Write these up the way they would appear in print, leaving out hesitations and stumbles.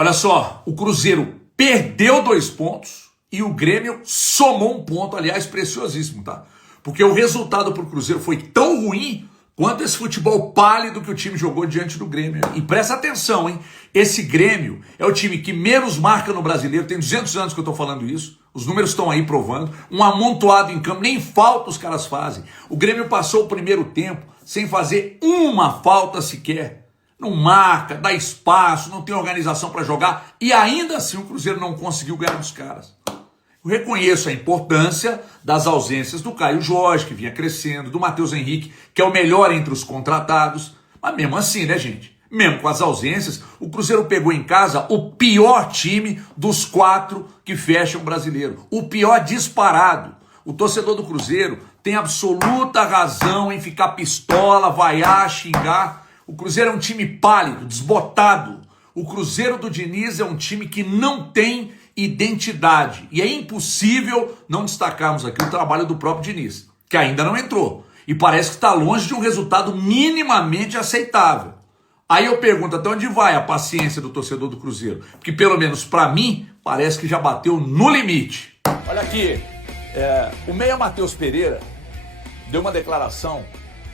Olha só, o Cruzeiro perdeu 2 pontos e o Grêmio somou 1 ponto, aliás, preciosíssimo, tá? Porque o resultado pro Cruzeiro foi tão ruim quanto esse futebol pálido que o time jogou diante do Grêmio. E presta atenção, hein? Esse Grêmio é o time que menos marca no Brasileiro, tem 200 anos que eu tô falando isso, os números estão aí provando, um amontoado em campo, nem falta os caras fazem. O Grêmio passou o primeiro tempo sem fazer uma falta sequer. Não marca, dá espaço, não tem organização para jogar e ainda assim o Cruzeiro não conseguiu ganhar dos caras. Eu reconheço a importância das ausências do Caio Jorge, que vinha crescendo, do Matheus Henrique, que é o melhor entre os contratados, mas mesmo assim, né, gente? Mesmo com as ausências, o Cruzeiro pegou em casa o pior time dos 4 que fecham o Brasileiro. O pior disparado. O torcedor do Cruzeiro tem absoluta razão em ficar pistola, vaiar, xingar. O Cruzeiro é um time pálido, desbotado. O Cruzeiro do Diniz é um time que não tem identidade. E é impossível não destacarmos aqui o trabalho do próprio Diniz, que ainda não entrou. E parece que está longe de um resultado minimamente aceitável. Aí eu pergunto, até onde vai a paciência do torcedor do Cruzeiro? Porque pelo menos para mim, parece que já bateu no limite. Olha aqui, o meia Matheus Pereira deu uma declaração,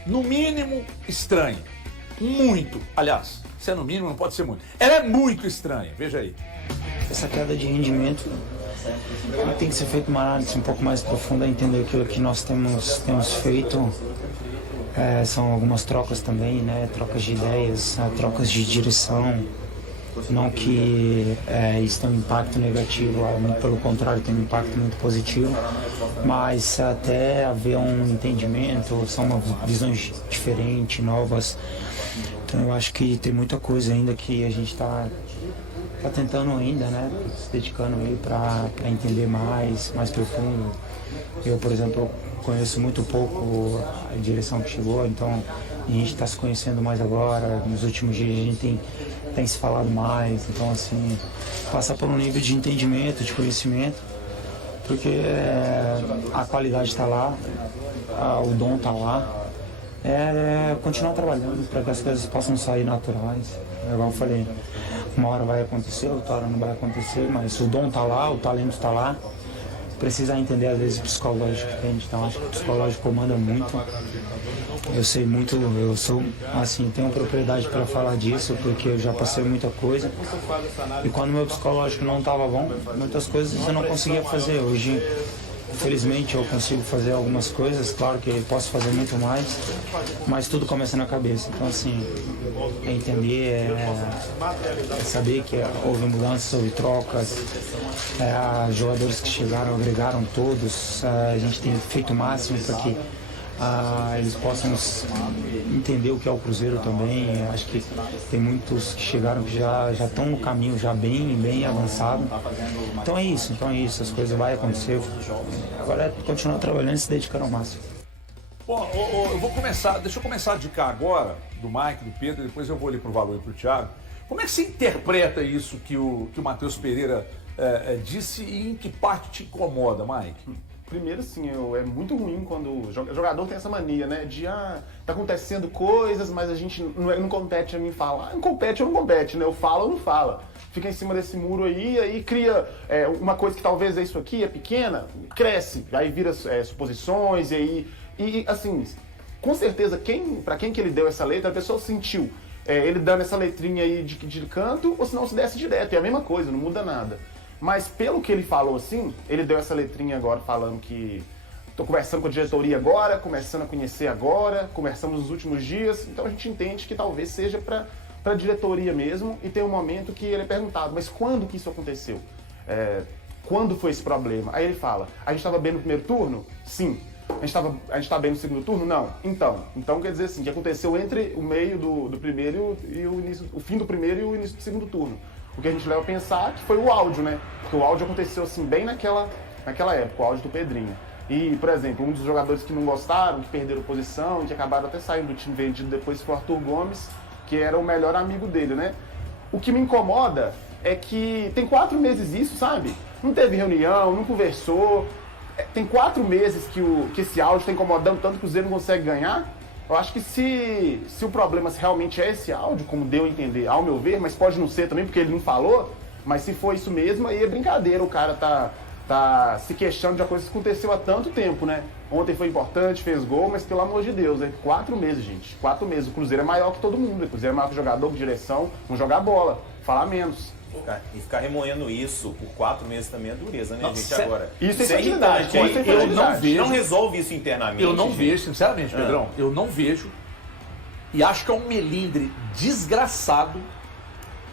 no mínimo, estranha. Muito, aliás, se é no mínimo, não pode ser muito. Ela é muito estranha, veja aí. Essa queda de rendimento tem que ser feita uma análise um pouco mais profunda, entender aquilo que nós temos feito. São algumas trocas também, né? Trocas de ideias, trocas de direção. Não que isso tem um impacto negativo, muito pelo contrário, tem um impacto muito positivo. Mas até haver um entendimento, são visões diferentes, novas. Então eu acho que tem muita coisa ainda que a gente está tentando ainda, né? Se dedicando aí para entender mais profundo. Eu, por exemplo, conheço muito pouco a direção que chegou, então a gente está se conhecendo mais agora. Nos últimos dias a gente tem se falado mais, então assim, passar por um nível de entendimento, de conhecimento, porque a qualidade está lá, o dom está lá. Continuar trabalhando para que as coisas possam sair naturais. Igual eu falei, uma hora vai acontecer, outra hora não vai acontecer, mas o dom está lá, o talento está lá. Precisa entender às vezes o psicológico, entende? Então acho que o psicológico comanda muito. Eu sei muito, eu sou assim, tenho propriedade para falar disso, porque eu já passei muita coisa. E quando meu psicológico não estava bom, muitas coisas eu não conseguia fazer. Hoje, infelizmente, eu consigo fazer algumas coisas, claro que posso fazer muito mais, mas tudo começa na cabeça. Então, assim, é entender, é saber que houve mudanças, houve trocas, jogadores que chegaram, agregaram todos, a gente tem feito o máximo para que eles possam entender o que é o Cruzeiro também. Acho que tem muitos que chegaram que já estão no caminho já bem avançado. Então é isso, as coisas vão acontecer. Agora é continuar trabalhando e se dedicando ao máximo. Bom, deixa eu começar a dica agora do Mike, do Pedro, depois eu vou ali pro Valor e pro Thiago. Como é que você interpreta isso que o Matheus Pereira disse e em que parte te incomoda, Mike? Primeiro, assim, é muito ruim quando o jogador tem essa mania, né? De, tá acontecendo coisas, mas a gente não compete a mim falar. Não compete ou não compete, né? Eu falo ou não falo. Fica em cima desse muro aí cria uma coisa que talvez é isso aqui, é pequena, cresce. Aí vira suposições, e assim, com certeza, pra quem que ele deu essa letra, a pessoa sentiu ele dando essa letrinha aí de canto, ou se não se desse direto. É a mesma coisa, não muda nada. Mas pelo que ele falou assim, ele deu essa letrinha agora falando que tô conversando com a diretoria agora, começando a conhecer agora, conversamos nos últimos dias, então a gente entende que talvez seja para a diretoria mesmo, e tem um momento que ele é perguntado, mas quando que isso aconteceu? Quando foi esse problema? Aí ele fala, a gente estava bem no primeiro turno? Sim. A gente tá bem no segundo turno? Não. Então quer dizer assim, que aconteceu entre o meio do primeiro e o fim do primeiro e o início do segundo turno. O que a gente leva a pensar que foi o áudio, né? Porque o áudio aconteceu assim bem naquela época, o áudio do Pedrinho. E, por exemplo, um dos jogadores que não gostaram, que perderam posição, que acabaram até saindo do time vendido depois foi o Arthur Gomes, que era o melhor amigo dele, né? O que me incomoda é que tem 4 meses isso, sabe? Não teve reunião, não conversou. Tem 4 meses que esse áudio está incomodando tanto que o Cruzeiro não consegue ganhar. Eu acho que se o problema realmente é esse áudio, como deu a entender, ao meu ver, mas pode não ser também, porque ele não falou, mas se for isso mesmo, aí é brincadeira, o cara tá se queixando de uma coisa que aconteceu há tanto tempo, né? Ontem foi importante, fez gol, mas pelo amor de Deus, 4 meses, gente. 4 meses. O Cruzeiro é maior que todo mundo. O Cruzeiro é maior que jogador, que direção, não jogar bola, falar menos. E ficar remoendo isso por 4 meses também é dureza, né, gente? Agora, Isso é irritante, infantilidade. Isso é infantilidade. não resolve isso internamente. Eu não gente. vejo, sinceramente, Pedrão, eu não vejo. E acho que é um melindre desgraçado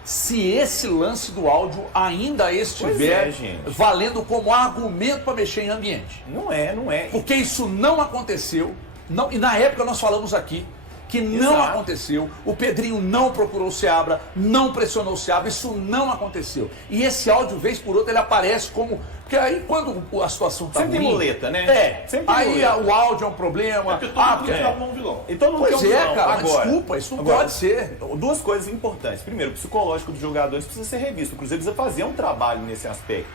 se esse lance do áudio ainda estiver gente. valendo como argumento para mexer em ambiente. Não é. Porque isso não aconteceu. Não, e na época nós falamos aqui que não Exato. aconteceu. O Pedrinho não procurou o Seabra, não pressionou o Seabra, isso não aconteceu. E esse áudio, vez por outra, ele aparece como... Porque aí quando a situação tá Sempre ruim... tem muleta, né? Sempre tem aí muleta. o áudio é um problema. Porque todo mundo quer virar um vilão. E todo mundo Pois quer um é, vilão. cara, Agora, desculpa, isso não pode ser. 2 coisas importantes. Primeiro, o psicológico dos jogadores precisa ser revisto. O Cruzeiro precisa fazer um trabalho nesse aspecto.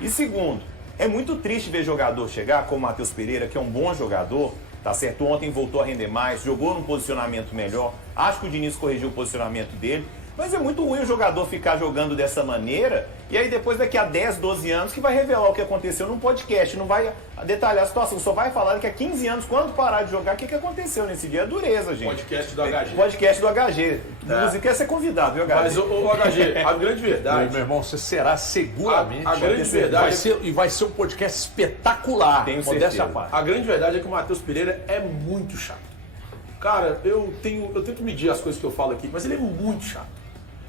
E segundo, é muito triste ver jogador chegar, como o Matheus Pereira, que é um bom jogador, tá certo? Ontem voltou a render mais, jogou num posicionamento melhor. Acho que o Diniz corrigiu o posicionamento dele. Mas é muito ruim o jogador ficar jogando dessa maneira e aí depois daqui a 10, 12 anos que vai revelar o que aconteceu num podcast, não vai detalhar a situação, só vai falar daqui a 15 anos, quando parar de jogar, o que aconteceu nesse dia. É dureza, gente. Podcast do HG. Podcast do HG. Inclusive quer ser convidado, viu, HG? Mas o HG, a grande verdade... Meu irmão, você será seguramente. A grande verdade... Vai ser um podcast espetacular. Tenho Modéstia certeza. à parte. A grande verdade é que o Matheus Pereira é muito chato. Cara, eu tento medir as coisas que eu falo aqui, mas ele é muito chato.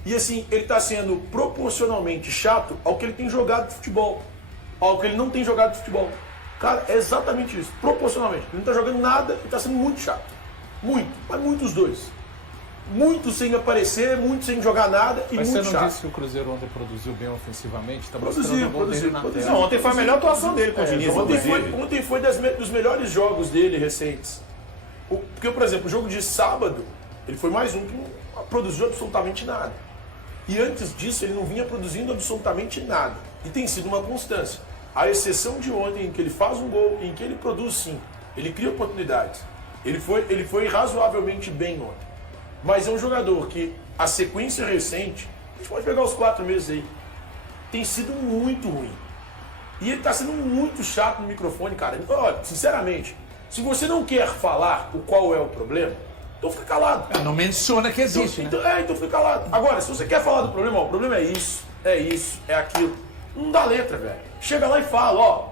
E assim, ele tá sendo proporcionalmente chato ao que ele tem jogado de futebol, ao que ele não tem jogado de futebol. Cara, é exatamente isso, proporcionalmente. Ele não tá jogando nada e tá sendo muito chato. Muito, mas muito os dois. Muito sem aparecer, muito sem jogar nada e Mas muito você não chato. disse que o Cruzeiro ontem produziu bem ofensivamente? Tá Produziu, mostrando o gol dele na produziu. tela. Não, ontem foi a melhor atuação dele com o Diniz, inclusive. Ontem foi dos melhores jogos dele recentes. Porque, por exemplo, o jogo de sábado, ele foi mais um que não produziu absolutamente nada. E antes disso, ele não vinha produzindo absolutamente nada. E tem sido uma constância. A exceção de ontem, em que ele faz um gol, em que ele produz sim, ele cria oportunidades. Ele foi razoavelmente bem ontem. Mas é um jogador que a sequência recente, a gente pode pegar os 4 meses aí, tem sido muito ruim. E ele está sendo muito chato no microfone, cara. Olha, sinceramente, se você não quer falar qual é o problema, então fica calado. Não menciona que existe, né? Então fica calado. Agora, se você quer falar do problema, ó, o problema é isso, é aquilo. Não dá letra, velho. Chega lá e fala, ó,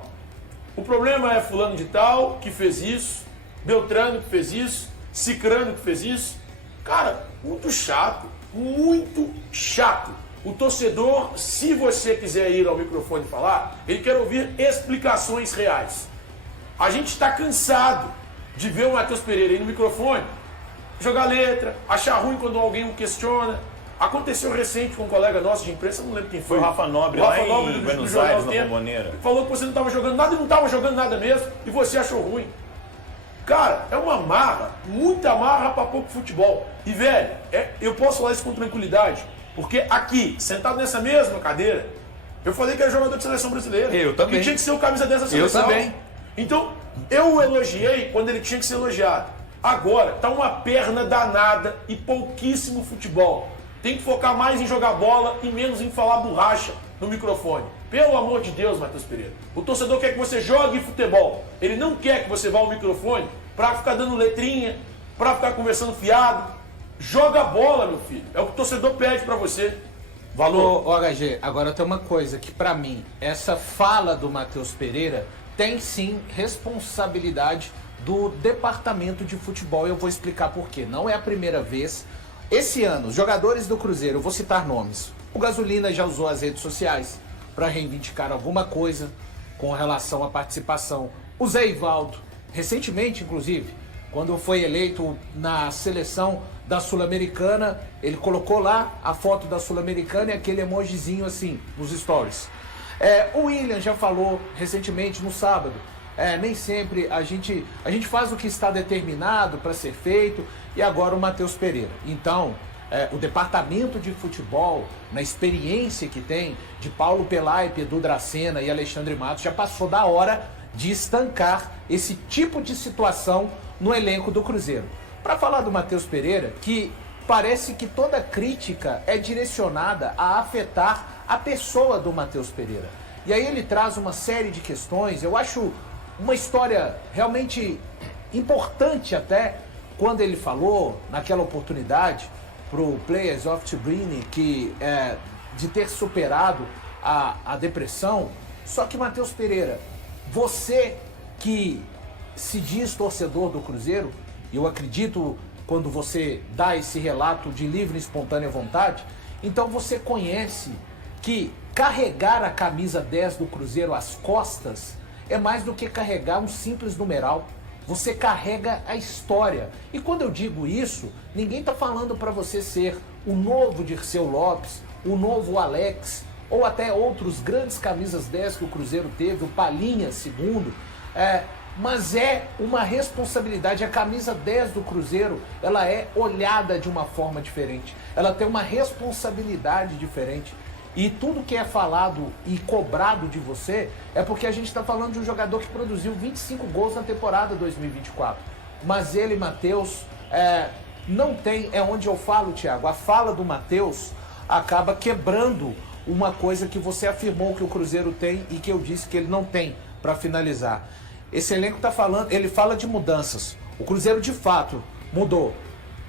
o problema é fulano de tal que fez isso, Beltrano que fez isso, Cicrano que fez isso. Cara, muito chato, muito chato. O torcedor, se você quiser ir ao microfone falar, ele quer ouvir explicações reais. A gente está cansado de ver o Matheus Pereira aí no microfone, jogar letra, achar ruim quando alguém o questiona. Aconteceu recente com um colega nosso de imprensa, não lembro quem foi. Foi o Rafa Nobre lá em Buenos Aires, na Bombonera. Falou que você não estava jogando nada e não estava jogando nada mesmo, e você achou ruim. Cara, é uma marra, muita marra para pouco futebol. E, velho, eu posso falar isso com tranquilidade, porque aqui, sentado nessa mesma cadeira, eu falei que era jogador de seleção brasileira. Eu também. Que tinha que ser o camisa dessa seleção. Eu também. Então, eu o elogiei quando ele tinha que ser elogiado. Agora, tá uma perna danada e pouquíssimo futebol. Tem que focar mais em jogar bola e menos em falar borracha no microfone. Pelo amor de Deus, Matheus Pereira. O torcedor quer que você jogue futebol. Ele não quer que você vá ao microfone pra ficar dando letrinha, pra ficar conversando fiado. Joga bola, meu filho. É o que o torcedor pede pra você. Valor. Ô, HG, agora tem uma coisa que pra mim, essa fala do Matheus Pereira tem sim responsabilidade do departamento de futebol. Eu vou explicar por quê. Não é a primeira vez. Esse ano, os jogadores do Cruzeiro, eu vou citar nomes. O Gasolina já usou as redes sociais para reivindicar alguma coisa com relação à participação. O Zé Ivaldo, recentemente, inclusive, quando foi eleito na seleção da Sul-Americana, ele colocou lá a foto da Sul-Americana e aquele emojizinho assim, nos stories. O William já falou recentemente no sábado. Nem sempre a gente faz o que está determinado para ser feito, e agora o Matheus Pereira. Então, o departamento de futebol, na experiência que tem de Paulo Pelaipe, Edu Dracena e Alexandre Matos, já passou da hora de estancar esse tipo de situação no elenco do Cruzeiro. Para falar do Matheus Pereira, que parece que toda crítica é direcionada a afetar a pessoa do Matheus Pereira. E aí ele traz uma série de questões, eu acho uma história realmente importante até, quando ele falou, naquela oportunidade, pro Players of Tribune, de ter superado a depressão. Só que, Matheus Pereira, você que se diz torcedor do Cruzeiro, eu acredito quando você dá esse relato de livre e espontânea vontade, então você conhece que carregar a camisa 10 do Cruzeiro às costas é mais do que carregar um simples numeral. Você carrega a história. E quando eu digo isso, ninguém está falando para você ser o novo Dirceu Lopes, o novo Alex, ou até outros grandes camisas 10 que o Cruzeiro teve, o Palinha segundo, mas é uma responsabilidade. A camisa 10 do Cruzeiro, ela é olhada de uma forma diferente, ela tem uma responsabilidade diferente. E tudo que é falado e cobrado de você é porque a gente está falando de um jogador que produziu 25 gols na temporada 2024. Mas ele, Matheus, não tem, é onde eu falo, Thiago, a fala do Matheus acaba quebrando uma coisa que você afirmou que o Cruzeiro tem e que eu disse que ele não tem, para finalizar. Esse elenco está falando, ele fala de mudanças. O Cruzeiro de fato mudou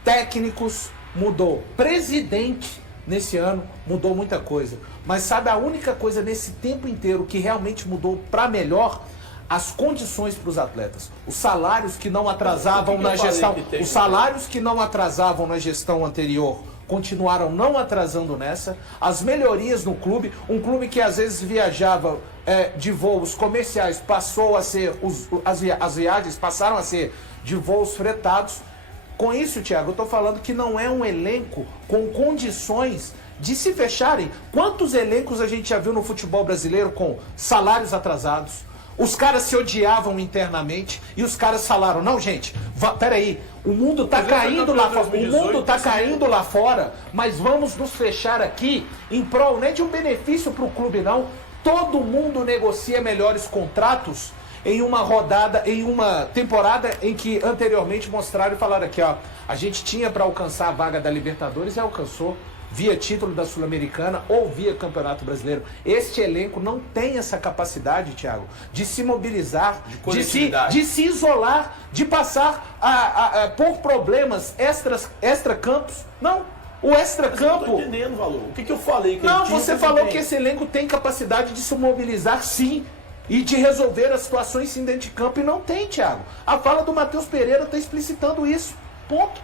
técnicos, mudou presidente nesse ano, mudou muita coisa. Mas sabe a única coisa nesse tempo inteiro que realmente mudou para melhor? As condições para os atletas. Os salários que não atrasavam na gestão, os salários que não atrasavam na gestão anterior continuaram não atrasando nessa. As melhorias no clube, um clube que às vezes viajava de voos comerciais, passou a ser, as viagens passaram a ser de voos fretados. Com isso, Thiago, eu estou falando que não é um elenco com condições de se fecharem. Quantos elencos a gente já viu no futebol brasileiro com salários atrasados? Os caras se odiavam internamente e os caras falaram, não, gente, peraí, o mundo tá caindo lá fora, o mundo tá caindo lá fora, mas vamos nos fechar aqui em prol, não é de um benefício para o clube, não. Todo mundo negocia melhores contratos em uma rodada, em uma temporada em que anteriormente mostraram e falaram aqui, ó, a gente tinha para alcançar a vaga da Libertadores e alcançou via título da Sul-Americana ou via Campeonato Brasileiro. Este elenco não tem essa capacidade, Thiago, de se mobilizar, de se isolar, de passar por problemas extra-campos. Não, o extra-campo... Eu não tô entendendo, Valor. O que eu falei? Que não, você falou que esse elenco tem capacidade de se mobilizar, sim, e de resolver as situações sim dentro de campo, e não tem, Thiago. A fala do Matheus Pereira está explicitando isso. Ponto.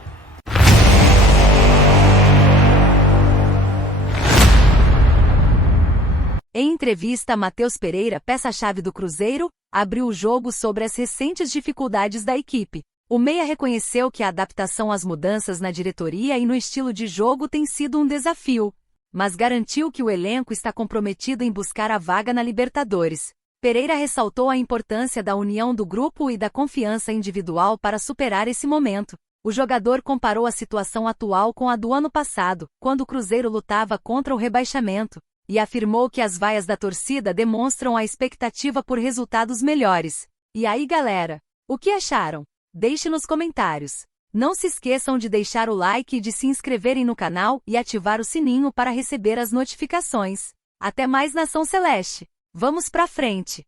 Em entrevista, Matheus Pereira, peça-chave do Cruzeiro, abriu o jogo sobre as recentes dificuldades da equipe. O meia reconheceu que a adaptação às mudanças na diretoria e no estilo de jogo tem sido um desafio, mas garantiu que o elenco está comprometido em buscar a vaga na Libertadores. Pereira ressaltou a importância da união do grupo e da confiança individual para superar esse momento. O jogador comparou a situação atual com a do ano passado, quando o Cruzeiro lutava contra o rebaixamento, e afirmou que as vaias da torcida demonstram a expectativa por resultados melhores. E aí, galera, o que acharam? Deixe nos comentários. Não se esqueçam de deixar o like e de se inscreverem no canal e ativar o sininho para receber as notificações. Até mais, Nação Celeste! Vamos pra frente!